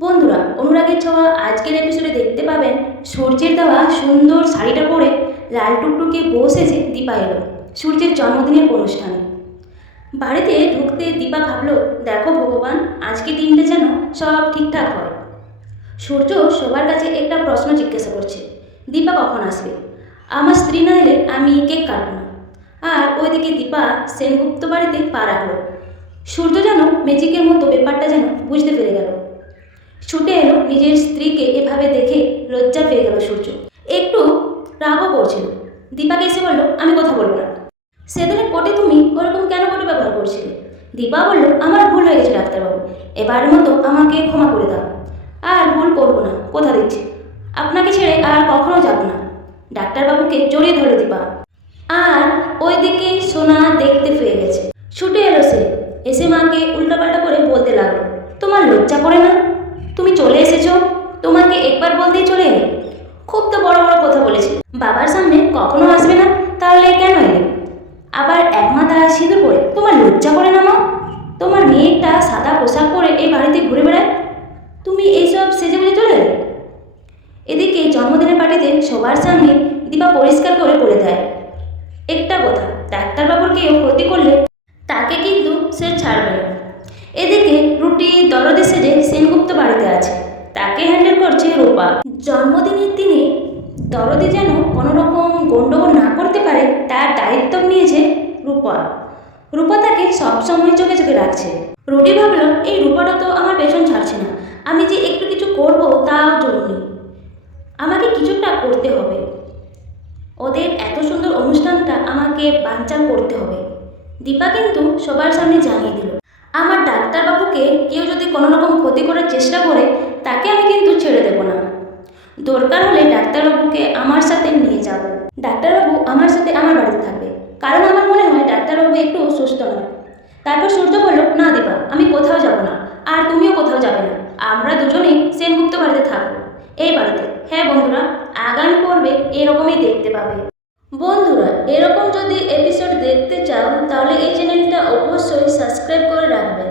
বন্ধুরা, অনুরাগের ছোঁয়া আজকের এপিসোডে দেখতে পাবেন সূর্যের দেওয়া সুন্দর শাড়িটা পরে লাল টুকটুকে বসেছে দীপা এলো সূর্যের জন্মদিনের অনুষ্ঠানে। বাড়িতে ঢুকতে দীপা ভাবলো, দেখো ভগবান, আজকে দিনটা যেন সব ঠিকঠাক হয়। সূর্য সবার কাছে একটা প্রশ্ন জিজ্ঞাসা করছে, দীপা কখন আসবে? আমার স্ত্রী না এলে আমি কেক কাটবো না। আর ওইদিকে দীপা সেনগুপ্ত বাড়িতে পা রাখলো। সূর্য যেন ম্যাজিকের মতো ব্যাপারটা যেন বুঝতে পেরে গেল। ছুটে এলো, নিজের স্ত্রীকে এভাবে দেখে লজ্জা পেয়ে গেল সূর্য। একটু রাগও করছিল। দীপাকে এসে বলল, আমি কথা বলবো না। সেদিনের কোর্টে তুমি ওরকম কেন করে ব্যবহার করছিলে? দীপা বলল, আমার ভুল হয়ে গেছে ডাক্তারবাবু, এবারের মতো আমাকে ক্ষমা করে দাও। আর ভুল করবো না, কথা দিচ্ছি। আপনাকে ছেড়ে আর কখনো যাব না। ডাক্তারবাবুকে জড়িয়ে ধরল দীপা। আর ওইদিকে সোনা দেখতে পেয়ে গেছে। ছুটে এলো সে, এসে মাকে উল্টাপাল্টা করে বলতে লাগলো, তোমার লজ্জা করে না? তুমি চলে এসেছো, তোমাকে একবার বলতেই চলে এলে। খুব তো বড় বড় কথা বলেছে, বাবার সামনে কখনো আসবে না, তাহলে কেন এলে? আবার এক মাথা সিঁদুর পরে, তোমার লজ্জা করে না মা? তোমার মেয়েটা সাদা পোশাক পরে এই বাড়িতে ঘুরে বেড়ায়, তুমি এইসব সেজে গুজে চলে এলে। এদিকে জন্মদিনের পার্টিতে সবার সামনে দীপা পরিষ্কার করে বলে দেয় একটা কথা, ডাক্তারবাবুর কেউ ক্ষতি করলে তাকে কিন্তু সে ছাড়বে না। এদিকে রুটি দরদি সেজে সেনগুপ্ত বাড়িতে আছে, তাকে হ্যান্ডেল করছে রূপা। জন্মদিনের দিনে দরদি যেন কোনো রকম গণ্ডগোল না করতে পারে তার দায়িত্ব নিয়েছে রূপা। রূপা তাকে সবসময় চোখে চোখে রাখছে। রুটি ভাবলো, এই রূপাটা তো আমার পেছন ছাড়ছে না, আমি যে একটু কিছু করবো তাও জরুরি, আমাকে কিছুটা করতে হবে। ওদের এত সুন্দর অনুষ্ঠানটা আমাকে বানচাল করতে হবে। দীপা কিন্তু সবার সামনে জানিয়ে দিল, আমার ডাক্তারবাবুকে কেউ যদি কোনো রকম ক্ষতি করার চেষ্টা করে তাকে আমি কিন্তু ছেড়ে দেব না। দরকার হলে ডাক্তারবাবুকে আমার সাথে নিয়ে যাব। ডাক্তারবাবু আমার সাথে আমার বাড়িতে থাকবে, কারণ আমার মনে হয় ডাক্তারবাবু একটু সুস্থ নয়। তারপর সূর্য বলল, না দীপা, আমি কোথাও যাব না, আর তুমিও কোথাও যাবে না, আমরা দুজনেই সেনগুপ্ত বাড়িতে থাকবো, এই বাড়িতে। হ্যাঁ বন্ধুরা, আগামী পর্বে এরকমই দেখতে পাবে। বন্ধুরা, এরকম যদি এপিসোড দেখতে চাও তাহলে এই চ্যানেলটা অবশ্যই সাবস্ক্রাইব করে রাখবেন।